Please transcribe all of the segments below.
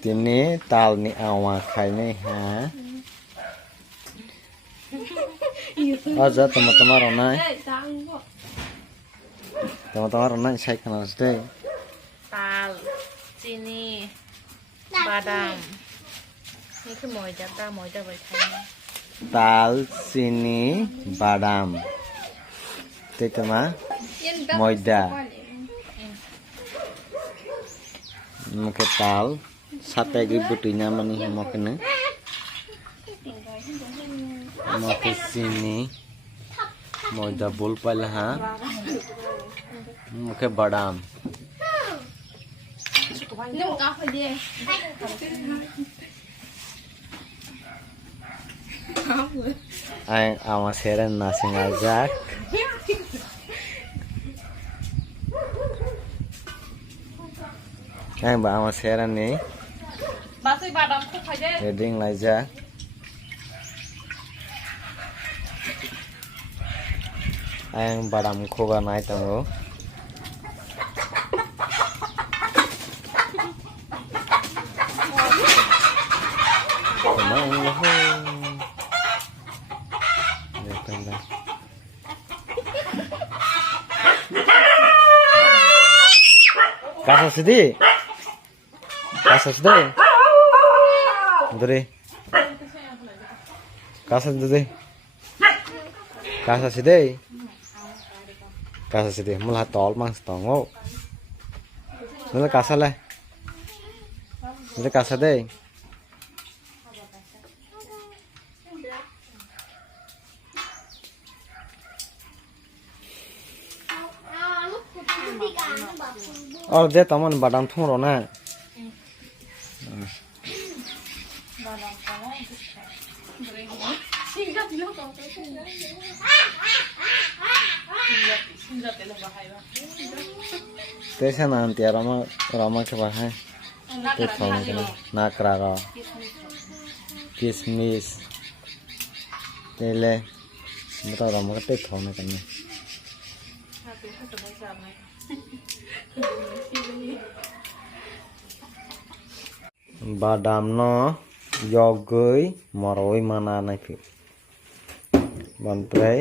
Tini tal ni awa khai ni ha. Aja tama-tama ronai. Tama-tama ronai sai kana stay. Tal, chini, badam. Iniคือหมอยจับตาหมอยจับไว้ใคร Tal, chini, badam. Tetama moida. Maka tal sate gi butinya mani makne. Maka chini moida bol pala ha. Maka badam. Ay awa seren nasi ngajak. Ay ba awa seren ni. Basi badam ko khaje. Heading laja. Ay badam ko ga nai tango. Mang loho. Kasa sidi. Kasa sidi. Dure. Kasa sidi. Kasa sidi. Kasa sidi. Mula tol mang stongo. Mula kasa le. Mula kasa deh. और दे तमन बादाम थों रो ना तेरे ना अंतिया रामा के बाहर है ते थों के नाकरा का किशमिश तेले मतलब रामा के ते थों में करने Badam no yogui moroi mana nai phi bantre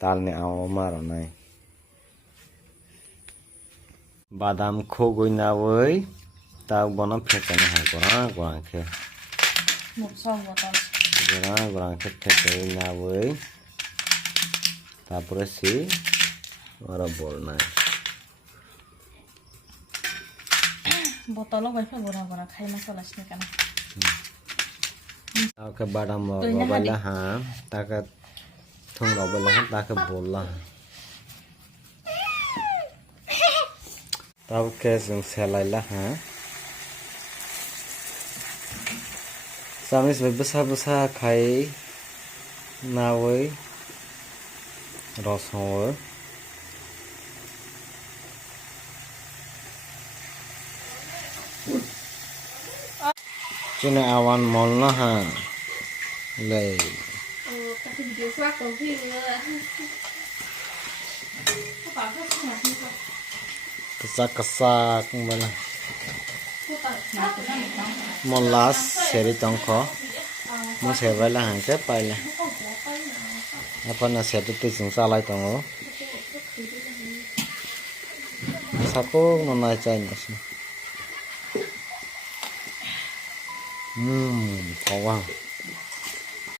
tal ni aw maro nai badam khogoi na woi ta bonam phekane ha gora khe Muksong botol. gora khe phekoi na woi tapore si ora bol nai Botol bai fa gora khai masala sne kana. Ke badam robala ha ta ka thong robala ha ta ka bolla ta ke sung selai la ha samis besa khai na woi rosor Chune awan mol na ha lei Tapi video swak ko phi nữa. kesak mana molas seri tongko mo sebai la hang ke pai la apa na se tu sing salai tongo sapo no na chai nas kau